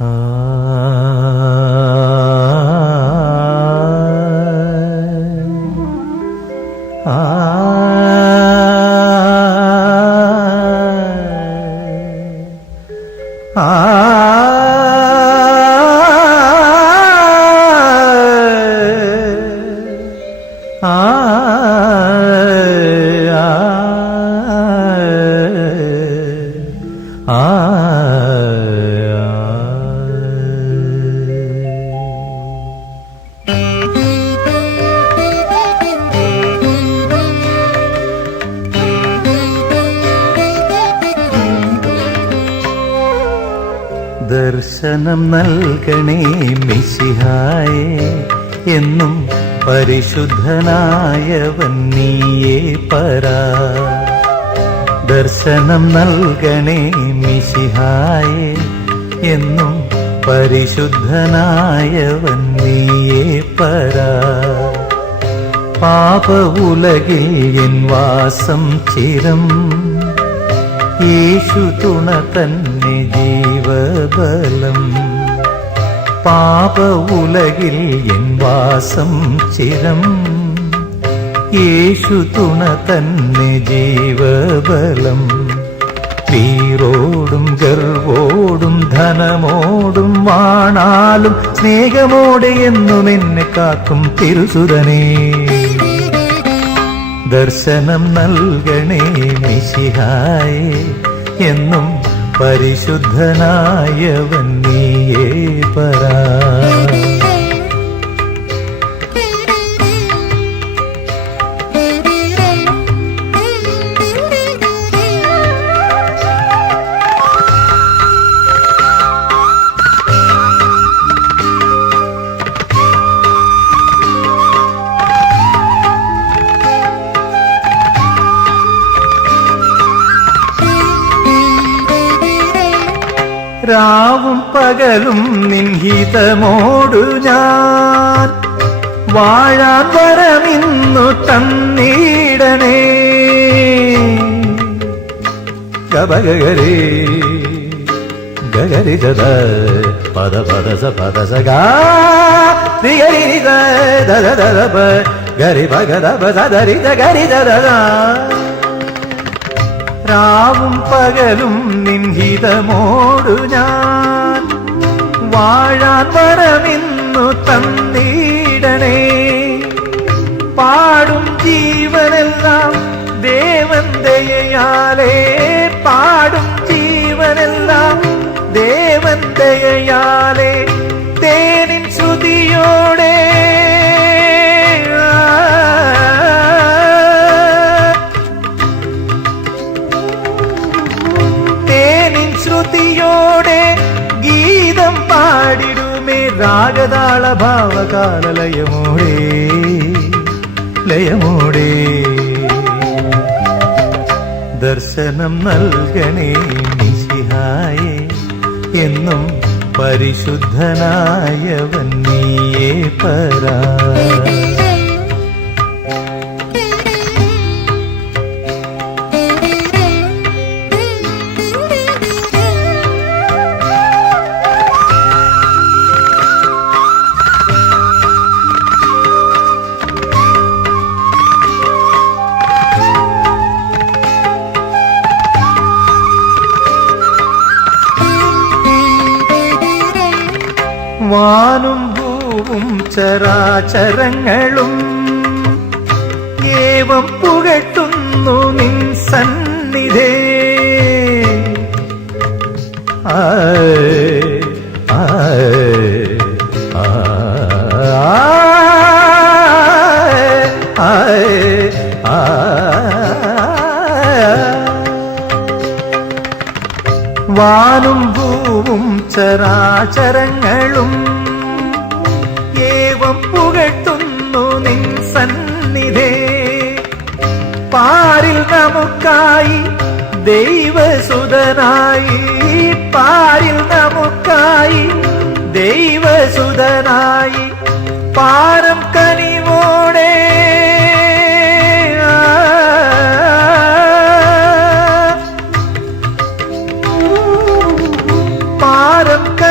ஆ ദർശനം നൽകണേ മിശിഹായേ. എന്നും പരിശുദ്ധനായവൻ നീയേ പരാ ദർശനം നൽകണേ മിശിഹായേ. എന്നും പരിശുദ്ധനായവൻ നീയേ പരാ പാപ ഉലകിൽ എൻ വാസം ചിരം. യേശു തുണ തന്നെ ജീവബലം. പാപ ഉലകിൽ എൻ വാസം ചിരം. യേശു തുണ തന്നെ ജീവബലം. വീറോടും ഗർവോടും ധനമോടും വാണാലും സ്നേഹമോടെ എന്നും എന്നെ കാക്കും തിരുസുരനേ. ദർശനം നൽകണേ മിശിഹായേ. എന്നും പരിശുദ്ധനായവൻ നീയേ പരാ രാവും പകലും നിൻഹിതമോടു ഞാൻ. വാഴാൻ വരമിന്നു തന്നീടണേ ഗബഗരേ ഗഗരി ദദ പദ പദ സ പദ സ ഗരി ദ ദ ദ രാവും പകലും നിൻഹിതമോടു ഞാൻ വാഴാൻ വരമിന്നു രാഗതാള ഭാവകാല ലയമോടെ. ലയമോടെ ദർശനം നൽകണേ നിശിഹായേ എന്നും പരിശുദ്ധനായവൻ നീയേ പരാ. വാനും ഭൂവും ചരാചരങ്ങളും ഏവം പുകട്ടുന്നു നിൻ സന്നിധേ. വാനും ഭൂവും ചരാചരങ്ങളും ഏവം പുകഴ്ത്തുന്നു നിൻ സന്നിധേ. പാരിൽ നമുക്കായി ദൈവസുതനായി പാരിൽ നമുക്കായി ദൈവസുതനായി. പാരം കനിവോടെ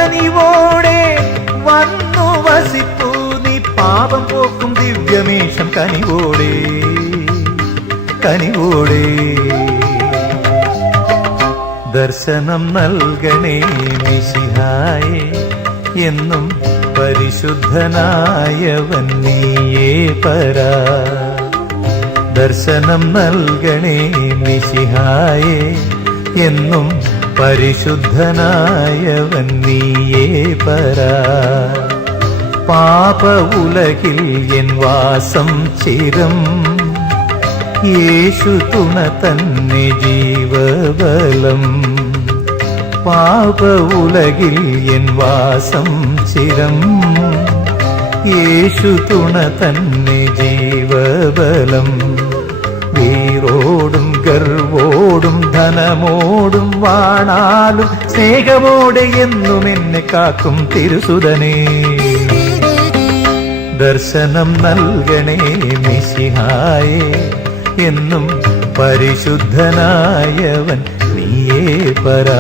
കനിവോടെ വന്നു വസിപ്പു നീ പാപം പോക്കും ദിവ്യമേഷം കനിവോടെ കനിവോടെ. ദർശനം നൽകണേ നിശിഹായ എന്നും പരിശുദ്ധനായവൻ നീയേ പരാ ദർശനം നൽകണേ നിശിഹായ എന്നും പരിശുദ്ധനായവൻ നീയേ പരാ പാപ ഉലകിൽ എൻ വാസം ചിരം. യേശു തുണ തന്നെ ജീവബലം. പാപ ഉലകിൽ എൻ വാസം ചിരം. യേശു തുണ തന്നെ ജീവബലം. വീറോടും ഗർവോടും ധനമോടും വാണാലും സ്നേഹമോടെ എന്നും എന്നെ കാക്കും തിരുസുതനേ. ദർശനം നൽകണേ മിശിഹായേ എന്നും പരിശുദ്ധനായവൻ നീയേ പരാ